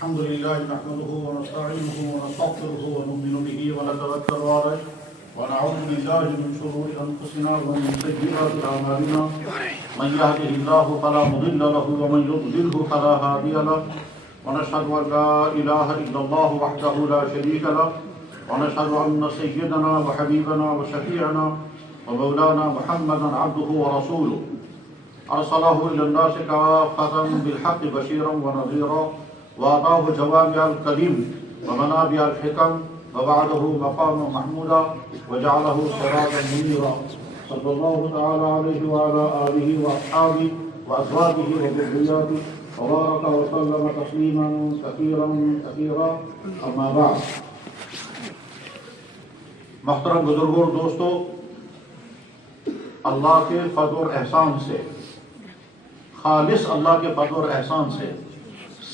الحمد لله نحمده ونستعينه ونستغفره ونؤمن به ونتوكل عليه ونعوذ بالله من شرور انفسنا ومن سيئات اعمالنا من يهده الله فلا مضل له ومن يضلل فلا هادي له ونشهد ان لا اله الا الله وحده لا شريك له ونشهد ان سيدنا وحبيبنا وشفيعنا ومولانا محمدا عبده ورسوله ارسله الى الناس كافة بالحق بشيرا ونذيرا وأعطاه جوامع الكلم ومنابع الحكم ووعده مقاما محمودا وجعله سراجا منيرا صلى الله تعالى عليه وعلى آله وأصحابه وأزواجه وذرياته وبارك وسلم تسليما كثيرا كثيرا أما بعد. محترم بزرگوں اور دوستو، اللہ کے فضل اور احسان سے، خالص اللہ کے فضل اور احسان سے،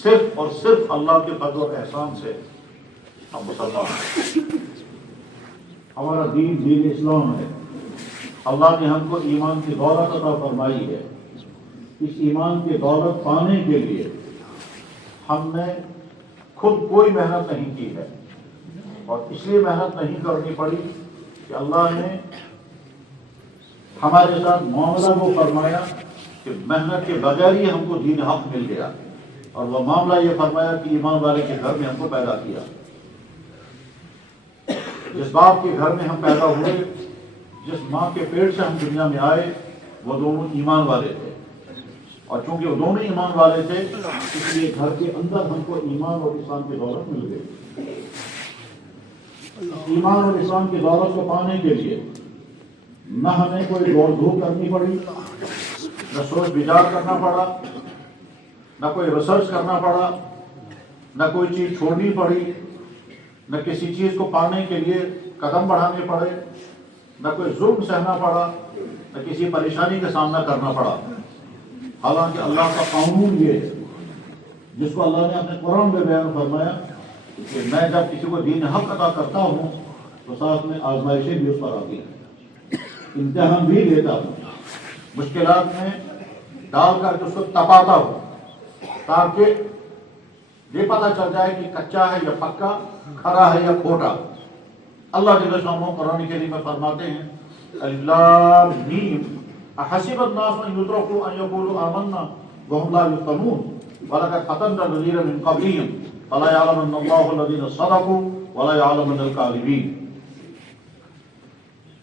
صرف اور صرف اللہ کے فضل و احسان سے ہم مسلمان ہیں. ہمارا دین دین اسلام ہے. اللہ نے ہم کو ایمان کی دولت عطا فرمائی ہے. اس ایمان کی دولت پانے کے لیے ہم نے خود کوئی محنت نہیں کی ہے، اور اس لیے محنت نہیں کرنی پڑی کہ اللہ نے ہمارے ساتھ معاملہ وہ فرمایا کہ محنت کے بغیر ہی ہم کو دین حق مل گیا، اور وہ معاملہ یہ فرمایا کہ ایمان والے کے گھر میں ہم کو پیدا کیا. جس باپ کے گھر میں ہم پیدا ہوئے، جس ماں کے پیٹ سے ہم دنیا میں آئے، وہ دونوں ایمان والے تھے، اور چونکہ وہ دونوں ایمان والے تھے اس لیے گھر کے اندر ہم کو ایمان اور اسلام کی دولت مل گئی. ایمان اور اسلام کی دولت کو پانے کے لیے نہ ہمیں کوئی دوڑ دھوپ کرنی پڑی، نہ سوچ بچار کرنا پڑا، نہ کوئی ریسرچ کرنا پڑا، نہ کوئی چیز چھوڑنی پڑی، نہ کسی چیز کو پانے کے لیے قدم بڑھانے پڑے، نہ کوئی ظلم سہنا پڑا، نہ کسی پریشانی کا سامنا کرنا پڑا. حالانکہ اللہ کا قانون یہ ہے جس کو اللہ نے اپنے قرآن میں بیان فرمایا کہ میں جب کسی کو دین حق عطا کرتا ہوں تو ساتھ میں آزمائشیں بھی اس پر آتی ہیں، امتحان بھی لیتا ہوں، مشکلات میں ڈال کر کے اس کو تپاتا ہوں تاکہ یہ پتہ چل جائے کہ کچا ہے یا پکا، کھرا ہے یا کھوٹا. اللہ جل شانہ قرآن کریم میں فرماتے ہیں الف لام میم احسب الناس ان يتركوا ان يقولوا آمنا وهم لا يفتنون ولقد فتنا الذين من قبلهم فلا يعلمن الله الذين صدقوا ولا يعلمن الكاذبين.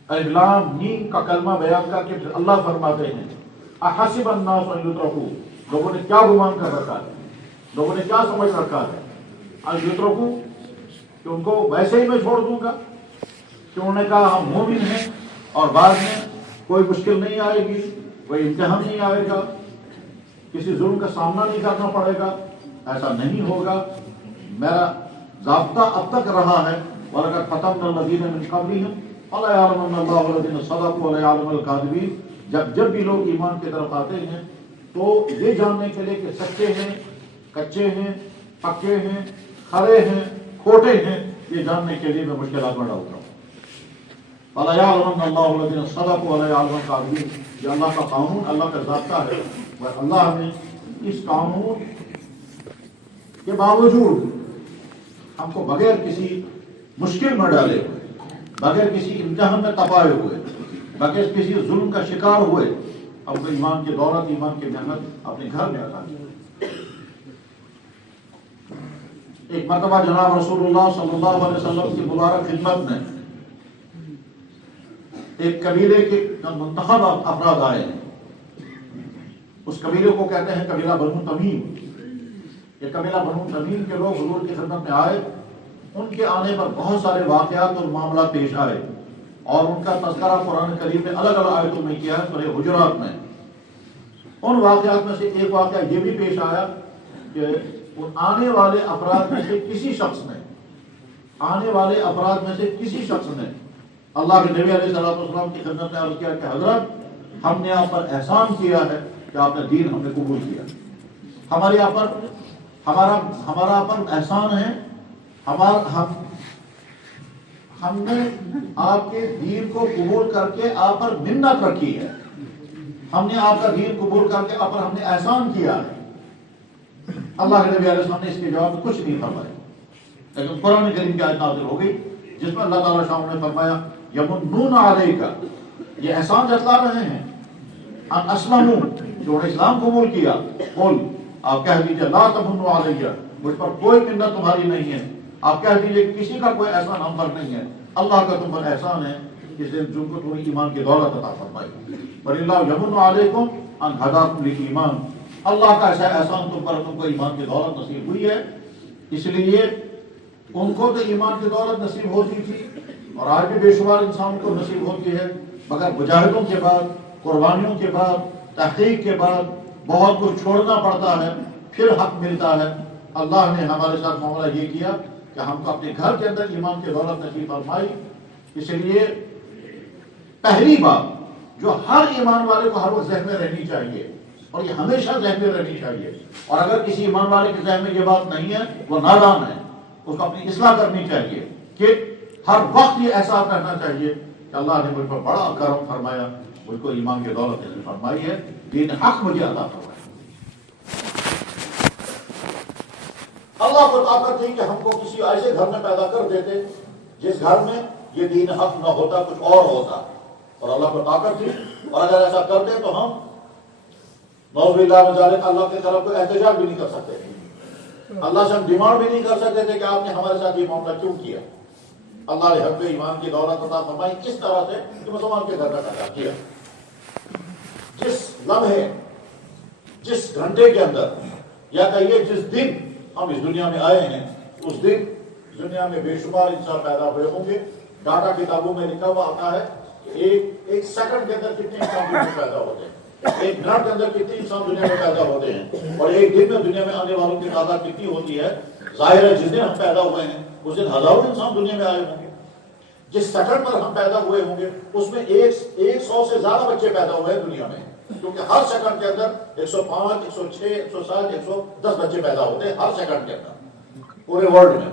الف لام میم کا کلمہ بیان کر کے اللہ فرماتے ہیں احسب الناس ان يتركوا، لوگوں نے کیا گمان کر رکھا ہے، لوگوں نے کیا سمجھ رکھا ہے ان يتركوا کہ ان کو ویسے ہی میں چھوڑ دوں گا، کہ انہوں نے کہا ہم مومن ہیں اور بعد میں کوئی مشکل نہیں آئے گی، کوئی امتحان نہیں آئے گا، کسی ظلم کا سامنا نہیں کرنا پڑے گا. ایسا نہیں ہوگا. میرا ضابطہ اب تک رہا ہے وَلَقَدْ فَتَنَّا الَّذِينَ مِن قَبْلِهِمْ فَلَا يَعْلَمَنَّ اللَّهُ الَّذِينَ صَدَقُوا وَلَا يَعْلَمَ الْكَاذِبِينَ. جب بھی لوگ ایمان کی طرف آتے ہیں تو یہ جاننے کے لیے کہ سچے ہیں، کچے ہیں، پکے ہیں، کھرے ہیں، کھوٹے ہیں، یہ جاننے کے لیے میں مشکلات میں ڈالتا ہوں. وَلَا يَعْلَمَنَّ اللَّهُ الَّذِينَ صَدَقُوا وَلَا يَعْلَمَ الْكَاذِبِينَ. یہ اللہ کا قانون، اللہ کا ضابطہ ہے، اور اللہ نے اس قانون کے باوجود ہم کو بغیر کسی مشکل میں ڈالے ہوئے، بغیر کسی امتحان میں تپائے ہوئے، بغیر کسی ظلم کا شکار ہوئے ہم کو ایمان کی دولت، ایمان کی محنت اپنے گھر میں عطا کی. ایک مرتبہ جناب رسول اللہ صلی اللہ علیہ وسلم کی مبارک خدمت میں ایک قبیلے کے منتخب افراد آئے ہیں. اس قبیلے کو کہتے ہیں قبیلہ بنو تمیم. یہ قبیلہ بنو تمیم کے لوگ حضور کی خدمت میں آئے. ان کے آنے پر بہت سارے واقعات اور معاملات پیش آئے، اور ان کا تذکرہ قرآن کریم میں الگ الگ آیتوں میں کیا ہے. سورہ حجرات میں ان واقعات میں سے ایک واقعہ یہ بھی پیش آیا کہ ان آنے والے افراد میں سے کسی شخص نے اللہ کے نبی علیہ السلام کی خدمت میں عرض کیا کہ حضرت ہم نے آپ پر احسان کیا ہے کہ آپ نے دین ہمیں قبول کیا. ہمارے آپ پر ہمارا پر احسان ہے، ہم نے آپ کے دین کو قبول کر کے آپ پر منت رکھی ہے، ہم نے آپ کا دین قبول کر کے آپ پر ہم نے احسان کیا ہے. اللہ کے نبی علیہ السلام نے اس کے جواب میں کچھ نہیں فرمایا، لیکن قرآن کریم کی آیت نازل ہو گئی جس میں اللہ تعالیٰ شاہ نے فرمایا یمنون علیک، یہ احسان جتلا رہے ہیں، ان اسلموا، جو اسلام قبول کیا، قل آپ کہہ دیجئے لا تمنوا علیہ، مجھ پر کوئی منت تمہاری نہیں ہے، آپ کہہ دیجئے کسی کا کوئی احسان ہم پر نہیں ہے، اللہ کا تم پر احسان ہے اس نے جن کو تمہیں ایمان کی دولت عطا فرمائی، بل اللہ یمن علیکم ان ہداکم للایمان، اللہ کا ایسا احسان تم پر، تم کو ایمان کی دولت نصیب ہوئی ہے، اس لیے ان کو تو ایمان کی دولت نصیب ہوتی تھی اور آج بھی بے شمار انسان کو نصیب ہوتی ہے، مگر مجاہدوں کے بعد، قربانیوں کے بعد، تحقیق کے بعد بہت کچھ چھوڑنا پڑتا ہے، پھر حق ملتا ہے۔ اللہ نے ہمارے ساتھ معاملہ یہ کیا کہ ہم کو اپنے گھر کے اندر ایمان کی دولت نصیب فرمائی، اس لیے پہلی بات جو ہر ایمان والے کو ہر وقت ذہن میں رہنی چاہیے اور یہ ہمیشہ ذہن میں رہنی چاہیے، اور اگر کسی ایمان والے کے ذہن میں یہ بات نہیں ہے وہ نادان ہے، اس کو اپنی اصلاح کرنی چاہیے کہ ہر وقت یہ احساس رہنا چاہیے کہ اللہ نے مجھ پر بڑا کرم فرمایا، مجھ کو ایمان کی دولت نصیب فرمائی ہے، دین حق مجھے عطا فرمایا۔ اللہ کو طاقت تھی کہ ہم کو کسی ایسے گھر میں پیدا کر دیتے جس گھر میں یہ دین حق نہ ہوتا، کچھ اور ہوتا، اور اللہ کو طاقت تھی، اور اگر ایسا کرتے تو ہم نعوذ باللہ من ذالک اللہ کی طرف کوئی احتجاج بھی نہیں کر سکتے تھے، اللہ سے ہم ڈیمانڈ بھی نہیں کر سکتے تھے کہ آپ نے ہمارے ساتھ یہ معاملہ کیوں کیا۔ اللہ نے ہم کو ایمان کی دولت عطا فرمائی کس طرح سے کہ مسلمان کے گھر میں پیدا کیا۔ جس لمحے، جس گھنٹے کے اندر، یا کہیے جس دن ہم اس دنیا میں آئے ہیں، اس دن دنیا میں بے شمار انسان پیدا ہوئے ہوں گے، ڈاٹا کتابوں میں لکھا ہوا آتا ہے کہ ایک سیکنڈ کے اندر کتنے انسان دنیا میں پیدا ہوتے ہیں، ایک منٹ کے اندر کتنے انسان دنیا میں پیدا ہوتے ہیں، اور ایک دن میں دنیا میں آنے والوں کی تعداد کتنی ہوتی ہے۔ ظاہر ہے جس دن ہم پیدا ہوئے ہیں اس دن ہزاروں انسان دنیا میں آئے ہوں گے، جس سیکنڈ پر ہم پیدا ہوئے ہوں گے اس میں 100 سے زیادہ بچے پیدا ہوئے ہیں دنیا میں، کیونکہ ہر سیکنڈ کے اندر 105 106 107 110 بچے پیدا ہوتے ہیں ہر سیکنڈ کے اندر پورے ورلڈ میں۔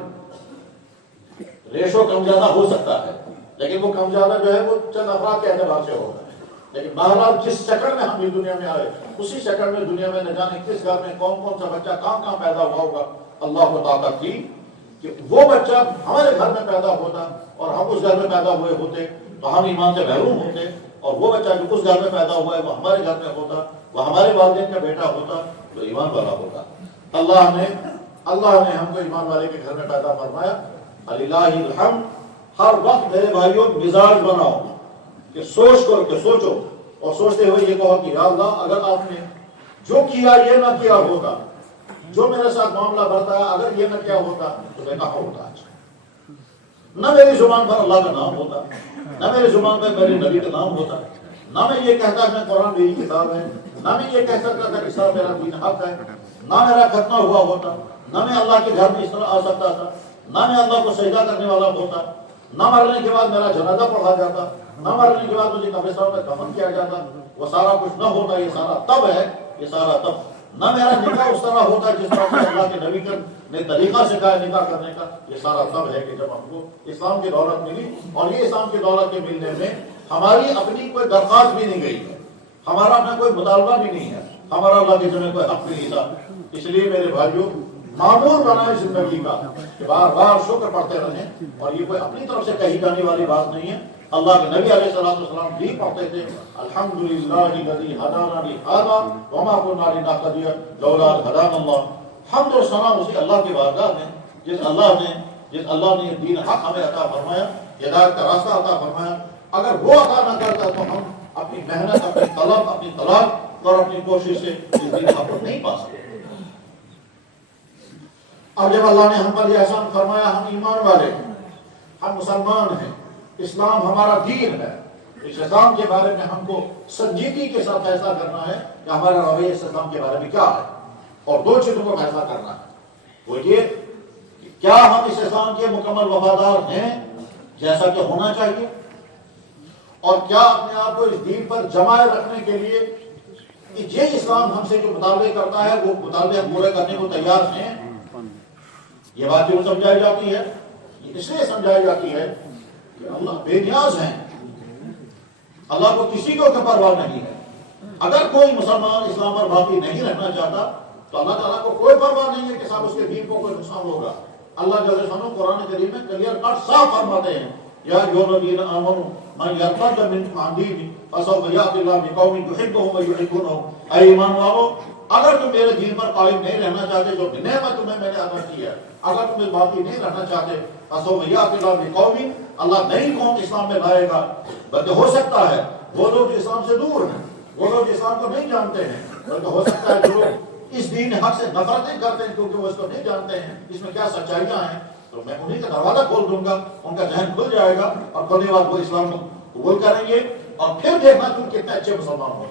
ریشو کم زیادہ ہو سکتا ہے لیکن وہ کم زیادہ جو ہے وہ چند افراد کے اعتبار سے ہوگا، لیکن بہرحال جس سیکنڈ میں ہم اس دنیا میں آئے اسی سیکنڈ میں دنیا میں نہ جانے کس گھر میں کون کون سا بچہ کہاں پیدا ہوا ہوگا۔ اللہ کو طاقت تھی کہ وہ بچہ ہمارے گھر میں پیدا ہوتا اور ہم اس گھر میں پیدا ہوئے ہوتے تو ہم ایمان سے محروم ہوتے، اور وہ بچہ جو اس گھر میں پیدا ہوا ہے وہ ہمارے گھر میں ہوتا، وہ ہمارے والدین کا بیٹا ہوتا تو ایمان والا ہوتا۔ اللہ نے ہم کو ایمان والے کے گھر میں پیدا فرمایا۔ الہ الحمد۔ ہر وقت میرے بھائیوں مزاج بناؤ کہ سوچ کر کے سوچو اور سوچتے ہوئے یہ کہو کہ یا اللہ اگر آپ نے جو کیا یہ نہ کیا ہوتا، جو میرے ساتھ معاملہ بڑھتا ہے اگر یہ نہ کیا ہوتا تو میں کہاں ہوتا آج؟ نہ میری زبان پر اللہ کا نام ہوتا، نہ میری زبان پر میرے نبی کا نام ہوتا، نہ میں یہ کہتا کہ قرآن میری کتاب ہے، نہ میں یہ کہہ سکتا تھا کہ اسلام میرا دین حق ہے، نہ میرا ختمہ ہوا ہوتا، نہ میں اللہ کے گھر میں اس طرح آ سکتا تھا، نہ میں اللہ کو سجدہ کرنے والا ہوتا، نہ مرنے کے بعد میرا جنازہ پڑھا جاتا، نہ مرنے کے بعد مجھے قبرستان میں دفن کیا جاتا، وہ سارا کچھ نہ ہوتا، یہ سارا تب ہے، یہ سارا تب، نہ میرا نکاح اس طرح ہوتا جس طرح سے اللہ کے نبی نے طریقہ سکھایا نکاح کرنے کا، یہ سارا تب ہے کہ جب ہم کو اسلام کی دولت ملی، اور یہ اسلام کی دولت کے ملنے میں ہماری اپنی کوئی درخواست بھی نہیں گئی ہے، ہمارا اپنا کوئی مطالبہ بھی نہیں ہے، ہمارا اللہ کے ذمہ کوئی حق بھی نہیں تھا۔ اس لیے میرے بھائیوں معمول بنائے زندگی کا کہ بار بار شکر پڑھتے رہیں، اور یہ کوئی اپنی طرف سے کہی جانے والی بات نہیں ہے، اللہ کے نبی علیہ السلام بھی پڑھتے تھے الحمدللہ الذی ہدانا لہذا وما کنا لنہتدی لولا ان ہدانا اللہ۔ حمد اور ثنا اسی اللہ کی بارگاہ میں جس اللہ نے دین حق ہمیں عطا فرمایا، ہدایت کا راستہ عطا فرمایا، اگر وہ عطا نہ کرتا تو ہم اپنی محنت، اپنی طلب، اپنی طلاق اور اپنی کوشش سے اس دین حق کو نہیں پا سکتے۔ اب جب اللہ نے ہم پر یہ احسان فرمایا، ہم ایمان والے ہیں، ہم مسلمان ہیں، اسلام ہمارا دین ہے، اس اسلام کے بارے میں ہم کو سنجیدگی کے ساتھ فیصلہ کرنا ہے کہ ہمارا رویہ اس اسلام کے بارے میں کیا ہے، اور دو چیزوں کو فیصلہ کرنا ہے، وہ یہ کہ کیا ہم اس اسلام کے مکمل وفادار ہیں جیسا کہ ہونا چاہیے، اور کیا اپنے آپ کو اس دین پر جمائے رکھنے کے لیے کہ یہ اسلام ہم سے جو مطالبے کرتا ہے وہ مطالبے ہم پورے کرنے کو تیار ہیں۔ یہ بات کیوں سمجھائی جاتی ہے؟ یہ اس لیے سمجھائی جاتی ہے کہ اللہ بے نیاز ہیں، اللہ کو کسی کو پرواہ نہیں ہے۔ اگر کوئی مسلمان اسلام پر باقی نہیں رہنا چاہتا تو اللہ تعالیٰ کو کوئی پرواہ نہیں ہے کہ صاحب اس کے دین کو کوئی نقصان ہوگا. اللہ جل شانہ قرآن کریم میں کلیئر کٹ صاف فرماتے ہیں یا ایھا الذین آمنوا من یرتد منکم عن دینہ فسوف یأتی اللہ بقوم یحبهم ویحبونہ. اے ایمان والو، اگر تم میرے دین پر قائم نہیں رہنا چاہتے جو نعمت تمہیں میں نے عطا کی ہے، اگر تم اس باقی نہیں رہنا چاہتے، فسوف یأتی اللہ بقوم، اللہ نئی قوم اسلام میں لائے گا. بلکہ ہو سکتا ہے وہ لوگ جو اسلام سے دور ہیں، وہ لوگ اسلام کو نہیں جانتے ہیں، بلکہ ہو سکتا ہے جو اس دین حق سے نفرت نہیں کرتے ہیں کیونکہ وہ اس کو نہیں جانتے ہیں اس میں کیا سچائیاں ہیں، تو میں انہیں کا دروازہ کھول دوں گا، ان کا ذہن کھل جائے گا اور کھلنے کے بعد وہ اسلام کو قبول کریں گے اور پھر دیکھنا تم کتنے اچھے مسلمان ہو.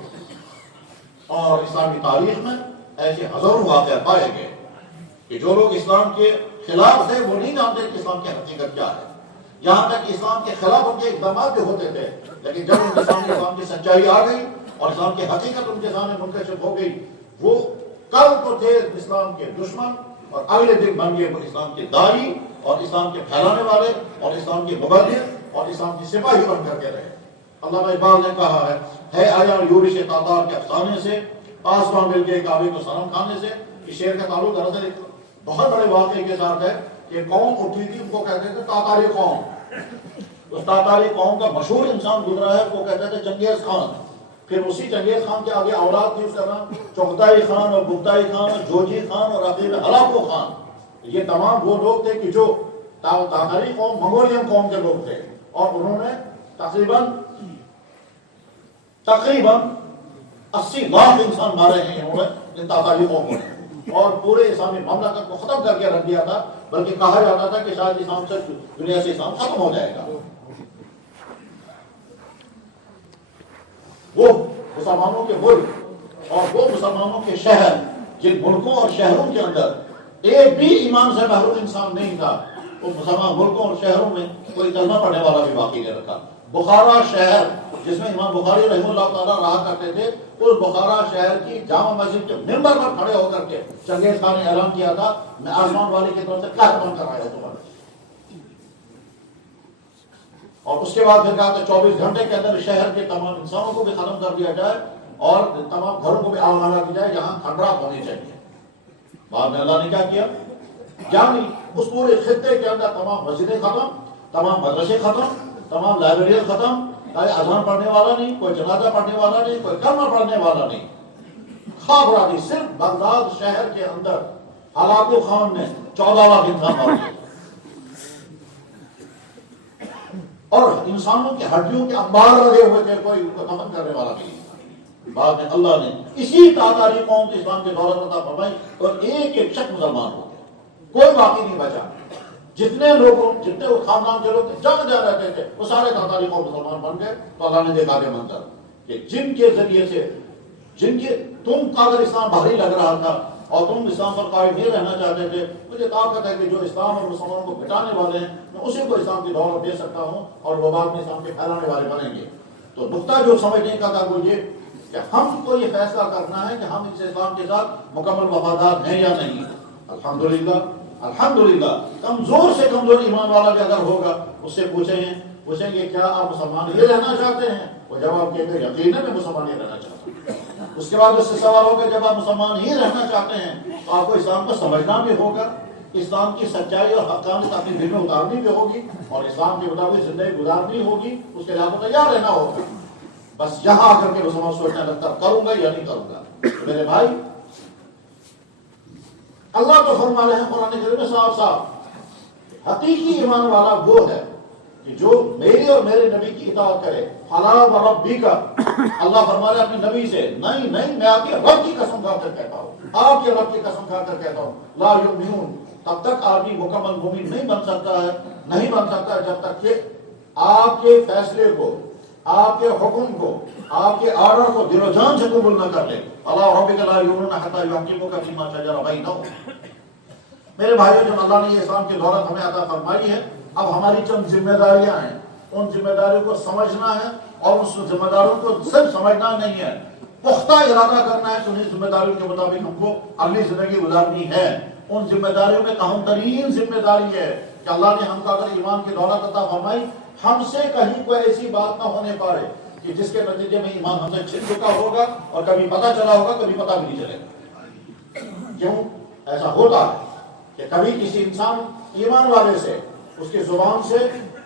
اور اسلامی تاریخ میں ایسے ہزاروں واقعات پائے گئے کہ جو لوگ اسلام کے خلاف تھے وہ نہیں جانتے کہ اسلام کی حقیقت کیا ہے. یہاں تک کہ اسلام کے خلاف ان کے اقدامات بھی ہوتے تھے، لیکن جب ان کے سامنے اسلام کی سچائی آ گئی اور اسلام کی حقیقت ان کے سامنے منکشف ہو گئی، وہ کل تو تھے اسلام کے دشمن اور اگلے دن بن گئے وہ اسلام کے داعی اور اسلام کے پھیلانے والے اور اسلام کے مبلغ اور اسلام کی سپاہی بن کر کے رہے. علامہ اقبال نے کہا ہے آیا یورش تاتار کے افسانے سے، آسمان مل کے کعبے کو صنم کھانے سے. اس شعر کا تعلق دراصل ایک بہت بڑے واقعے کے ساتھ ہے. یہ قوم اٹھی تھی، ان کو کہتے تھے تاتاری قوم. اس تاتاری قوم کا مشہور انسان گزرا ہے، وہ کہتے تھے چنگیز خان. پھر اسی چنگیز خان کے آگے اولاد تھی، اس کا نام چغتائی خان اور بغتائی خان اور جوجی خان اور آخر میں ہلاکو خان. یہ تمام وہ لوگ تھے کہ جو تاتاری قوم منگولین قوم کے لوگ تھے، اور انہوں نے تقریباً 80 لاکھ انسان مارے ہیں انہوں نے ان تاتاری قوموں نے، اور پورے اسلامی مملکت کو ختم کر کے رکھ دیا تھا. بلکہ کہا جاتا تھا کہ شاید اسلام سے دنیا سے اسلام ختم ہو جائے گا. وہ مسلمانوں کے ملک اور وہ مسلمانوں کے شہر، جن ملکوں اور شہروں کے اندر ایک بھی ایمان سے محروم انسان نہیں تھا، وہ مسلمان ملکوں اور شہروں میں کوئی کلمہ پڑھنے والا بھی باقی نہیں رکھا. بخارا شہر جس میں امام بخاری رحمہ اللہ تعالیٰ رہا کرتے تھے، اس بخارا شہر کی جامع مسجد کے ممبر پر کھڑے ہو کر کے چنگیز خان نے اعلان کیا تھا میں آسمان والے کی طرف سے قحط بند کرایا تمہارا. اور اس کے بعد پھر کہا کہ 24 گھنٹے کے اندر شہر کے تمام انسانوں کو بھی ختم کر دیا جائے اور تمام گھروں کو بھی آگ لگا دی جائے جہاں کھنڈرات ہونے چاہیے. بعد میں اللہ نے کیا کیا، یعنی اس پورے خطے کے اندر تمام مسجدیں ختم، تمام مدرسے ختم، تمام لائبریریاں ختم. کوئی اذان پڑھنے والا نہیں، کوئی جنازہ پڑھنے والا نہیں، کوئی کلمہ پڑھنے والا نہیں. خواب رہا تھی. صرف بغداد شہر کے اندر ہلاکو خان نے 14 لاکھ انسان مار دیے اور انسانوں کی ہڈیوں کے انبار لگے ہوئے تھے، کوئی ان کو دفن کرنے والا نہیں. بعد میں اللہ نے اسی تاتاری قوم کے اسلام کی دولت عطا فرمائی اور ایک ایک شخص مسلمان ہو گیا، کوئی باقی نہیں بچا. جتنے لوگوں، جتنے خاندان کے لوگ جنگ جا رہتے تھے وہ سارے تاتاری قوم مسلمان بن گئے. تو اللہ نے دیکھا کہ منظر کہ جن کے ذریعے سے تم کا اگر اسلام بھاری لگ رہا تھا اور تم اسلام پر قائم نہیں رہنا چاہتے تھے، مجھے طاقت ہے کہ جو اسلام اور مسلمانوں کو مٹانے والے ہیں میں اسی کو اسلام کی دولت دے سکتا ہوں اور وہ بعد میں اسلام کے پھیلانے والے بنیں گے. تو نقطہ جو سمجھنے کا تھا وہ یہ کہ ہم کو یہ فیصلہ کرنا ہے کہ ہم اس اسلام کے ساتھ مکمل وفادار ہیں یا نہیں. الحمدللہ کمزور سے کمزور ایمان والا بھی اگر ہوگا اس سے پوچھیں گے کیا آپ مسلمان ہی رہنا چاہتے ہیں، وہ جواب کہتے ہیں یقیناً میں مسلمان ہی رہنا چاہتا ہوں. اس کے بعد اس سے سوال ہوگا جب آپ مسلمان ہی رہنا چاہتے ہیں تو آپ کو اسلام کو سمجھنا بھی ہوگا، اسلام کی سچائی اور حقانیت اپنی دل میں اتارنی بھی ہوگی اور اسلام کے مطابق زندگی گزارنی ہوگی. اس کے لیے آپ کو تیار رہنا ہوگا. بس یہاں آ کر کے مسلمان سوچنا لگتا کروں گا یا نہیں کروں گا. میرے بھائی، اللہ تو فرما رہے ہیں قرآن کریم میں صاف صاف، حقیقی ایمان والا وہ ہے کہ جو میری اور میرے نبی کی اطاعت کرے. فلا وربک، اللہ فرما رہے ہیں اپنے نبی سے، نہیں میں آپ کے رب کی قسم کھا کر کہتا ہوں، آپ کے رب کی قسم کھا کر کہتا ہوں، لا یؤمنون، تب تک آدمی مکمل مومن نہیں بن سکتا ہے جب تک کہ آپ کے فیصلے کو، آپ کے حکم کو، آپ کے آرڈر کو دل و جان سے قبول نہ کر لے. اللہ ربک لا یؤمنون حتی یحکموک فیما شجر بینہم. میرے بھائیوں، جب اللہ نے یہ اسلام کی دولت ہمیں عطا فرمائی ہے، اب ہماری چند ذمہ داریاں ہیں. ان ذمہ داریوں کو سمجھنا ہے اور اس ذمہ داریوں کو صرف سمجھنا نہیں ہے، پختہ ارادہ کرنا ہے کہ انہیں ذمہ داریوں کے مطابق ہم کو اگلی زندگی گزارنی ہے. ان ذمہ داریوں میں اہم ترین ذمہ داری ہے کہ اللہ نے ہم کو اگر ایمان کی دولت عطا فرمائی، ہم سے کہیں کوئی ایسی بات نہ ہونے پائے کہ جس کے نتیجے میں ایمان ہم سے چھن چکا ہوگا اور کبھی پتہ چلا ہوگا کبھی پتہ بھی نہیں چلے گا. کیوں ایسا ہوتا ہے کہ کبھی کسی انسان ایمان والے سے اس کی زبان سے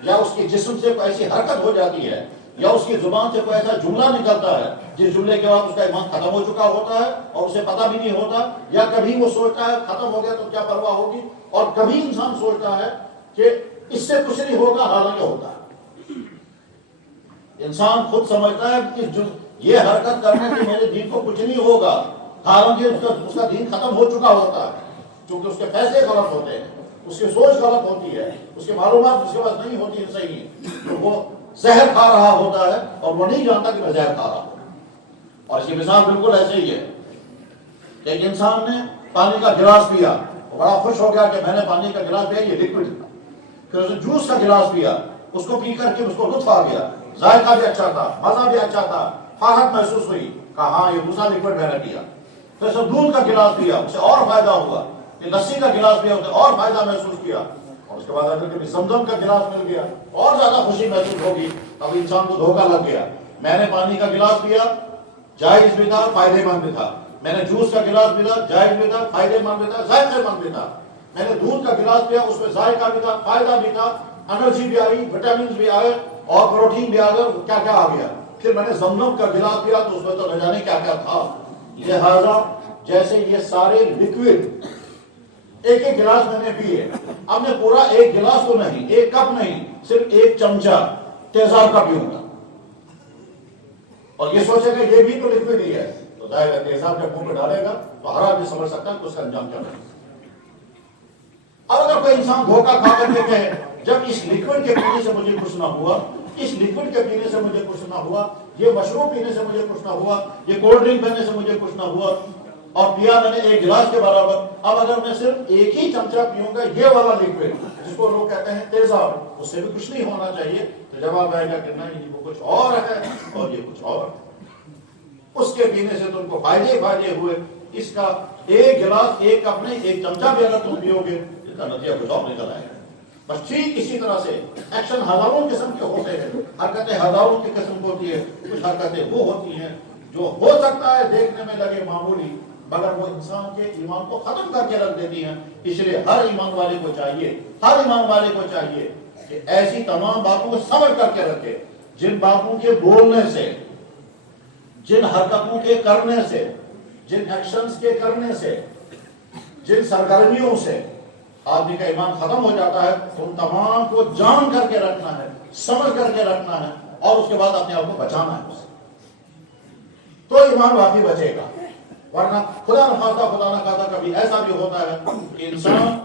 یا اس کے جسم سے کوئی ایسی حرکت ہو جاتی ہے یا اس کی زبان سے کوئی ایسا جملہ نکلتا ہے جس جملے کے بعد اس کا ایمان ختم ہو چکا ہوتا ہے اور اسے پتہ بھی نہیں ہوتا، یا کبھی وہ سوچتا ہے ختم ہو گیا تو کیا پرواہ ہوگی، اور کبھی انسان سوچتا ہے کہ اس سے کچھ نہیں ہوگا، حالانکہ ہوتا ہے۔ انسان خود سمجھتا ہے کہ یہ حرکت کرنے سے میرے دین کو کچھ نہیں ہوگا، حالانکہ اس کا دین ختم ہو چکا ہوتا ہے، کیونکہ اس کے فیصلے غلط ہوتے ہیں، اس کی سوچ غلط ہوتی ہے، اس کی معلومات اس کے پاس نہیں ہوتی ہے صحیح، تو وہ زہر کھا رہا ہوتا ہے اور وہ نہیں جانتا کہ میں زہر کھا رہا ہوں۔ اور اس کی مثال بالکل ایسے ہی ہے کہ ایک انسان نے پانی کا گلاس پیا، وہ بڑا خوش ہو گیا کہ میں نے پانی کا گلاس پیا، یہ لکوڈ تھا۔ پھر اس نے جوس کا گلاس پیا، اس کو پی کر کے اس کو لطف آ گیا، ذائقہ بھی اچھا تھا، مزہ بھی اچھا تھا، فرحت محسوس ہوئی، کہا ہاں یہ دوسرا لکوڈ میں نے پیا۔ پھر اس نے دودھ کا گلاس پیا، اسے اور فائدہ ہوا، لسی کا گلاس پیا، اسے اور فائدہ محسوس کیا، اور اس کے بعد اگر کبھی زمزم کا گلاس مل گیا اور زیادہ خوشی محسوس ہوگی۔ اب انسان کو دھوکہ لگ گیا، میں نے پانی کا گلاس پیا، جائز بھی تھا، فائدے مند بھی تھا، میں نے جوس کا گلاس پیا، جائز بھی تھا، فائدے مند بھی تھا، ذائقے مند بھی تھا، میں نے دودھ کا گلاس پیا، اس میں ذائقہ بھی تھا، فائدہ بھی تھا، انرجی بھی آئی، وٹامنز بھی آئے اور پروٹین بھی آ گیا، کیا کیا آ گیا۔ پھر میں نے زمزم کا گلاس پیا تو اس میں تو نہ جانے کیا کیا تھا۔ لہذا جیسے یہ سارے لکوڈ ایک ایک گلاس میں نے پیے، اب میں پورا ایک گلاس تو نہیں، ایک کپ نہیں، صرف ایک چمچہ تیزاب کا پیوں گا، اور یہ سوچے گا یہ بھی تو لکوڈ ہی ہے، تو ظاہر ہے تیزاب جب منہ پہ ڈالے گا تو ہر آدمی سمجھ سکتا ہے کہ اس کا انجام کیا ہے۔ اب اگر کوئی انسان دھوکہ کھا کر کے کہے جب اس لکوڈ کے پینے سے مجھے کچھ نہ ہوا، اس لکوڈ کے پینے سے مجھے کچھ نہ ہوا، یہ مشروب پینے سے مجھے کچھ نہ ہوا، یہ کولڈ ڈرنک پینے سے مجھے کچھ نہ ہوا، اور پیا میں نے ایک گلاس کے برابر، اب اگر میں صرف ایک ہی چمچہ پیوں گا یہ والا لکوڈ جس کو لوگ کہتے ہیں تیزاب، اس سے بھی کچھ نہیں ہونا چاہیے، تو جواب آئے گا کہ نہیں وہ کچھ اور ہے اور یہ کچھ اور ہے۔ اس کے پینے سے تم کو فائدے فائدے ہوئے، اس کا ایک گلاس ایک کپ نہیں ایک چمچہ بھی اگر تم پیو گے اس کا نتیجہ کچھ اور نکل آئے گا۔ بس ٹھیک اسی طرح سے ایکشن ہزاروں قسم کے ہوتے ہیں، حرکتیں ہزاروں کی قسم کی ہوتی ہے، کچھ حرکتیں وہ ہوتی ہیں جو ہو سکتا ہے دیکھنے میں لگے معمولی مگر وہ انسان کے ایمان کو ختم کر کے رکھ دیتی ہیں۔ اس لیے ہر ایمان والے کو چاہیے کہ ایسی تمام باتوں کو سمجھ کر کے رکھے، جن باتوں کے بولنے سے، جن حرکتوں کے کرنے سے، جن ایکشنز کے کرنے سے، جن سرگرمیوں سے آدمی کا ایمان ختم ہو جاتا ہے، ان تمام کو جان کر کے رکھنا ہے، سمجھ کر کے رکھنا ہے، اور اس کے بعد اپنے آپ کو بچانا ہے اسے، تو ایمان واقعی بچے گا۔ ورنہ خدا نہ خواستہ کبھی ایسا بھی ہوتا ہے کہ انسان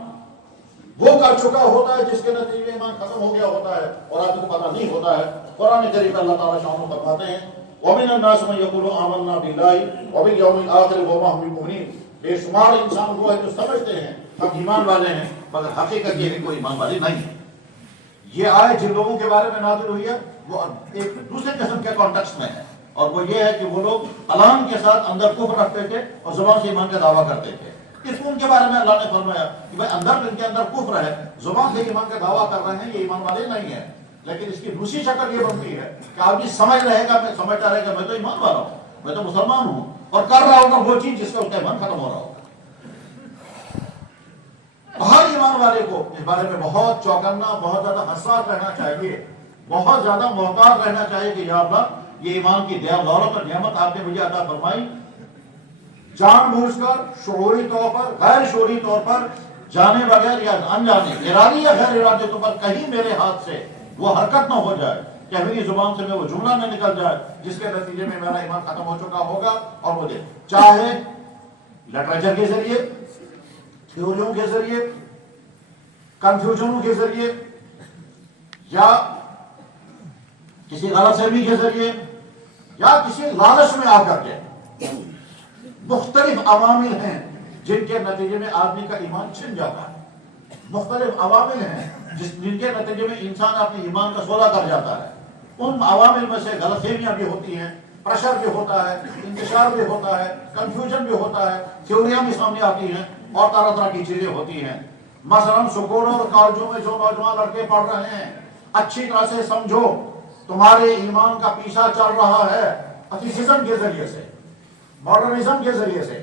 وہ کر چکا ہوتا ہے جس کے نتیجے میں ایمان ختم ہو گیا ہوتا ہے اور آدمی کو پتہ نہیں ہوتا ہے۔ قرآن کریم اللہ تعالیٰ شان فرماتے ہیں وَمِنَ النَّاسِ مَن يَقُولُ آمَنَّا بِاللَّهِ وَبِالْيَوْمِ الْآخِرِ وَمَا هُم بِمُؤْمِنِينَ، بے شمار انسان وہ ہے جو سمجھتے ہیں ہم ایمان والے ہیں، مگر حقیقت یہ ہے کوئی ایمان والے نہیں ہے۔ یہ آیت جن لوگوں کے بارے میں نازل ہوئی ہے وہ ایک دوسرے قسم کے کانٹیکسٹ میں ہے، اور وہ یہ ہے کہ وہ لوگ اعلان کے ساتھ اندر کفر رکھتے تھے اور زبان سے ایمان کا دعویٰ کرتے تھے۔ اس ان کے بارے میں اللہ نے فرمایا کہ بھائی ان کے اندر کفر ہے، زبان سے ایمان کا دعویٰ کر رہے ہیں، یہ ایمان والے نہیں ہیں، لیکن اس کی دوسری شکل یہ بنتی ہے کہ آدمی سمجھ رہے گا، میں سمجھتا رہے گا میں تو ایمان والا ہوں، میں تو مسلمان ہوں، اور کر رہا ہوگا وہ چیز جس کا اس کا ایمان ختم ہو رہا ہوگا۔ ہر ایمان والے کو اس بارے میں بہت چوکنا، بہت زیادہ حساس رہنا چاہیے، بہت زیادہ محتاط رہنا چاہیے کہ یا اللہ یہ ایمان کی دولت اور نعمت آپ نے مجھے عطا فرمائی، جان بوجھ کر، شعوری طور پر، غیر شعوری طور پر، جانے بغیر یا انجانے، ارادی یا غیر ارادی طور پر کہیں میرے ہاتھ سے وہ حرکت نہ ہو جائے کہ میری زبان سے میں وہ جملہ نہ نکل جائے جس کے نتیجے میں میرا ایمان ختم ہو چکا ہوگا، اور مجھے چاہے لٹریچر کے ذریعے، تھیوریوں کے ذریعے، کنفیوژنوں کے ذریعے، یا کسی غلط فہمی کے ذریعے، یا کسی لالچ میں آ کر کے، مختلف عوامل ہیں جن کے نتیجے میں آدمی کا ایمان چھن جاتا ہے، مختلف عوامل ہیں جن کے نتیجے میں انسان اپنے ایمان کا سودا کر جاتا ہے۔ ان عوامل میں سے غلط فہمیاں بھی ہوتی ہیں، پریشر بھی ہوتا ہے، انتشار بھی ہوتا ہے، کنفیوژن بھی ہوتا ہے، تھیوریاں بھی سامنے آتی ہیں، اور طرح طرح کی چیزیں ہوتی ہیں۔ مثلا سکولوں اور کالجوں میں جو نوجوان لڑکے پڑھ رہے ہیں، اچھی طرح سے سمجھو تمہارے ایمان کا پیچھا چل رہا ہے ایتھیسزم کے ذریعے سے، ماڈرنزم کے ذریعے سے،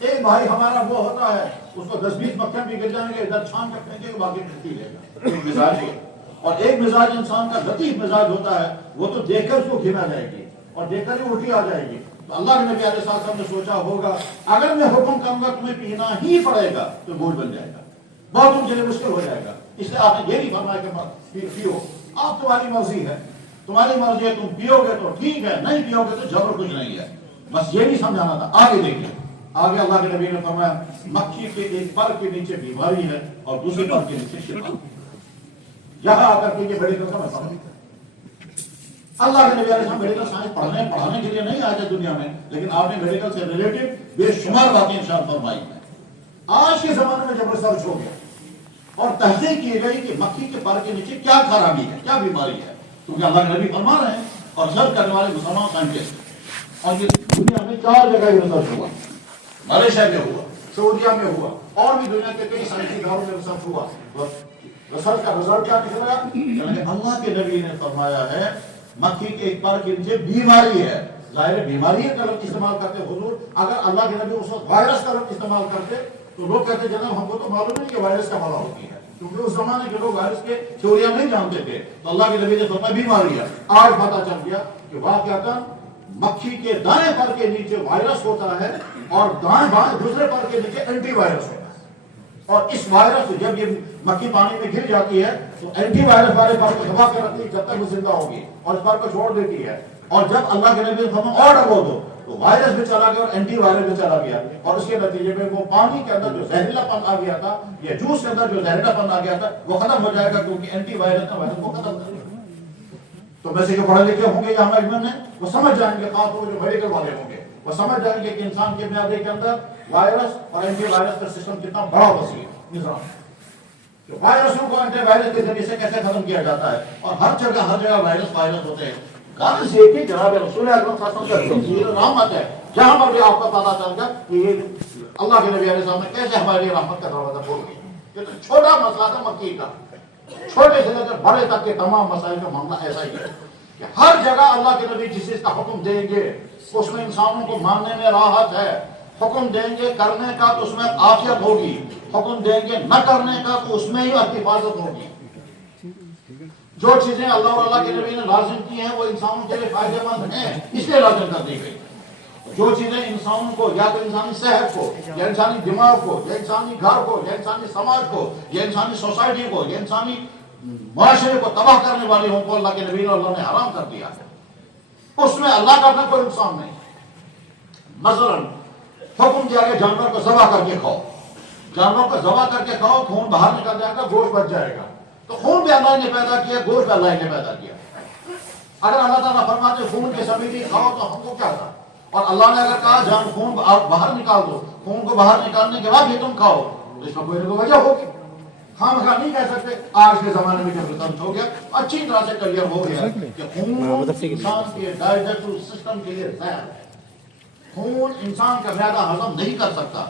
ایک بھائی ہمارا وہ ہوتا ہے اس کو 10-20 مکھیاں بھی گر جائیں گے ادھر چھان کے پھینکے گے باقی پھینکتی رہے گا. ایک مزاج ہے. اور ایک مزاج انسان کا لطیف مزاج ہوتا ہے وہ تو دیکھ کر اس کو گھن آ جائے گی اور دیکھ کر ہی الٹی آ جائے گی. تو اللہ کے نبی علیہ السلام نے سوچا ہوگا اگر میں حکم کروں گا تمہیں پینا ہی پڑے گا تو بوجھ بن جائے گا, بہت تم کے لیے مشکل ہو جائے گا. اس لیے آپ نے یہ نہیں فرمایا کہ پیو, آپ تمہاری مرضی ہے, تمہاری مرضی ہے, تم پیو گے تو ٹھیک ہے, نہیں پیو گے تو جبر کچھ نہیں ہے. بس یہ نہیں سمجھانا تھا. آگے دیکھیے, آگے اللہ کے نبی نے فرمایا مکھی کے ایک پر کے نیچے بیماری ہے اور دوسرے پر کے نیچے شفا. یہاں آ کر کے یہ میڈیکل کا مسئلہ ہے. اللہ کے نبی علیہ السلام میڈیکل سائنس پڑھانے کے لیے نہیں آئے تھے دنیا میں, لیکن آپ نے میڈیکل سے ریلیٹڈ بے شمار باتیں ارشاد فرمائی ہیں. آج کے زمانے میں جب ریسرچ ہو گیا اور تحقیق کی گئی کہ مکھی کے پر کے نیچے کیا خرابی ہے, کیا بیماری ہے, کیونکہ اللہ کے نبی فرما رہے ہیں اور ریسرچ کرنے والے مسلمان سائنٹسٹ, اور یہ دنیا میں 4 جگہ یہ ریسرچ ہوا. ملیشیا میں ہوا, سعودیہ میں ہوا, اور بھی دنیا کے کئی سائنسی اداروں میں ریسرچ ہوا. ریسرچ کا رزلٹ کیا نکلا؟ اللہ کے نبی نے فرمایا ہے مکھی کے ایک پر کے نیچے بیماری ہے. ظاہر بیماری کا لفظ استعمال کرتے حضور, اگر اللہ کے نبی اس وقت وائرس کا لفظ استعمال کرتے تو لوگ کہتے جناب ہم کو تو معلوم نہیں کہ وائرس کا بلا ہوتی ہے, کیونکہ اس زمانے کے لوگ وائرس کے تھیوریاں نہیں جانتے تھے. تو اللہ کے نبی نے فرمایا بیماری ہے. آج پتہ چل گیا کہ واقعتاً مکھی کے دائیں پر کے نیچے وائرس ہوتا ہے اور دائیں بائیں دوسرے پر کے نیچے اینٹی وائرس ہوتا ہے. اور اس وائرس جب یہ مکھی پانی میں گر جاتی ہے تو اینٹی وائرس والے پر کو دبا کر رکھتی ہے جب تک وہ زندہ ہوگی اور اس پر کو چھوڑ دیتی ہے. اور جب اللہ کے نبی نے فرمایا آرڈر ہو تو وائرس بھی چلا گیا اور اینٹی وائرس بھی چلا گیا, اور اس کے نتیجے میں وہ پانی کے اندر جو زہریلا پن آ گیا تھا یا جوس کے اندر جو زہریلا پن آ گیا تھا وہ ختم ہو جائے گا, کیونکہ اینٹی وائرس نے وائرس کو ختم کر دیا. تو ویسے جو پڑھے لکھے ہوں گے یا ہمارے علم میں وہ سمجھ جائیں گے, خاص طور پہ جو میڈیکل والے ہوں گے وہ سمجھ جائیں گے کہ انسان کے معدے کے اندر وائرس اور اینٹی وائرس کا سسٹم کتنا بڑا وسیع نظام. وائرسوں کو اینٹی وائرس کے ذریعے سے کیسے ختم کیا جاتا ہے, اور ہر جگہ وائرس ہوتے ہیں. غرض یہ کہ جناب رسول اکرم صلی اللہ علیہ وسلم کا رحمت ہے, جہاں پر بھی آپ کو پتا چل گا کہ یہ اللہ کے نبی علیہ السلام نے کیسے ہمارے لیے رحمت کا دروازہ کھول دیا. یہ چھوٹا مسئلہ تھا مکی کا, چھوٹے سے لے کر بڑے تک کے تمام مسائل کا معاملہ ایسا ہی ہے کہ ہر جگہ اللہ کے نبی جس چیز کا حکم دیں گے اس میں انسانوں کو ماننے میں راحت ہے. حکم دیں گے کرنے کا تو اس میں عافیت ہوگی, حکم دیں گے نہ کرنے کا تو اس میں ہی حفاظت ہوگی. جو چیزیں اللہ اور اللہ کے نبی نے لازم کی ہیں وہ انسانوں کے لیے فائدہ مند ہیں, اس لیے لازم کر دی گئی. جو چیزیں انسانوں کو یا تو انسانی صحت کو یا انسانی دماغ کو یا انسانی گھر کو یا انسانی سماج کو یا انسانی سوسائٹی کو یا انسانی معاشرے کو تباہ کرنے والی ہوں کو اللہ کے نبی اور اللہ نے حرام کر دیا ہے, اس میں اللہ کا کوئی نقصان نہیں. مثلا حکم دیا کہ جانور کو ذبح کر کے کھاؤ, جانور کو ذبح کر کے کھاؤ, خون باہر نکل جائے گا, گوشت بچ جائے گا. تو خون بھی اللہ نے پیدا کیا, گوشت بھی اللہ نے پیدا کیا. اگر اللہ تعالیٰ فرماتے خون کے سمیتی کھاؤ تو ہم کو کیا تھا, اور اللہ نے اگر کہا جان خون باہر نکال دو, خون کو باہر نکالنے کے بعد بھی تم کھاؤ, تو اس میں کوئی نہ کوئی وجہ ہوگی. ہم نہیں کہہ سکتے. آج کے زمانے میں جب ریسرچ ہو گیا اچھی طرح سے کلیئر ہو گیا کہ خون انسان کے ڈائجسٹو سسٹم کے لیے زہر ہے. خون انسان کا معدہ ہضم نہیں کر سکتا.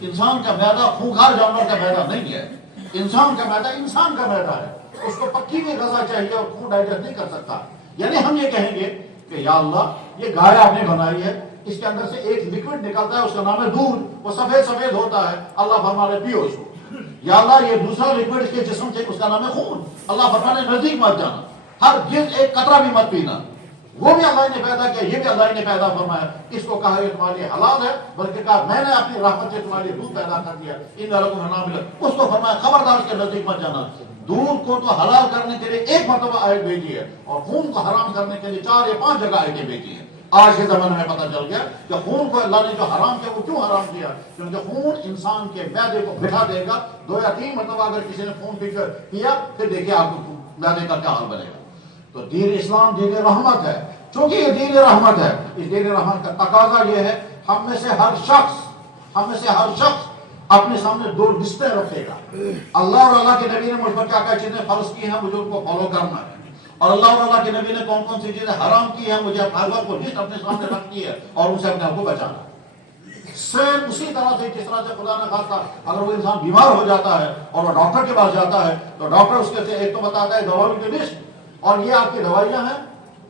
انسان کا معدہ خونخوار جانور کا معدہ نہیں ہے. انسان کا معدہ انسان کا معدہ ہے, اس کو پکی ہوئی غذا چاہیے اور خون ڈائجسٹ نہیں کر سکتا. یعنی ہم یہ کہیں گے کہ یا اللہ یہ گائے آپ نے بنائی ہے, اس کے اندر سے ایک لکوڈ نکلتا ہے اس کا نام ہے دودھ, وہ سفید سفید ہوتا ہے, اللہ فرما رہے پیو اس کو. یا اللہ یہ دوسرا لکوڈ اس کے جسم سے اس کا نام ہے خون, اللہ فرما رہے نزدیک مت جانا, ہر گرد ایک قطرہ بھی مت پینا. وہ بھی اللہ نے پیدا کیا, یہ بھی اللہ نے پیدا فرمایا. اس کو کہا یہ تمہارے لیے حلال ہے, بلکہ کہا میں نے اپنی رحمت سے تمہارے لیے دودھ پیدا کر دیا, ان لکم حرام لک. اس کو فرمایا خبردار اس کے نزدیک مت جانا. دودھ کو تو حلال کرنے کے لیے ایک مرتبہ آیت بھیجی ہے, اور خون کو حرام کرنے کے لیے 4 یا 5 جگہ آیتیں بھیجی ہیں. آج کے زمانے میں پتہ چل گیا کہ خون کو اللہ نے جو حرام کیا وہ کیوں حرام کیا, کیونکہ خون انسان کے معدے کو بٹھا دے گا. 2 یا 3 مرتبہ اگر کسی نے خون پیا پھر دیکھیے آپ کو معدے کا کیا حال بنے گا. تو دین اسلام دین رحمت ہے. چونکہ یہ دین رحمت ہے, اس دین رحمت کا تقاضا یہ ہے ہم میں سے ہر شخص اپنے سامنے 2 لسٹیں رکھے گا. اللہ اور اللہ کے نبی نے مجھ پر کیا کیا چیزیں فرض کی ہیں مجھے ان کو فالو کرنا ہے, اور اللہ اور اللہ کے نبی نے کون کون سی چیزیں حرام کی ہیں مجھے ہر وقت وہ لسٹ اپنے سامنے رکھنی ہے اور ان سے اپنے آپ کو بچانا. سیم اسی طرح سے جس طرح سے خدا نے خاصا اگر وہ انسان بیمار ہو جاتا ہے اور وہ ڈاکٹر کے پاس جاتا ہے تو ڈاکٹر اس کے ایک تو بتاتا ہے دوائیوں کی لسٹ, اور یہ آپ کی دوائیاں ہیں,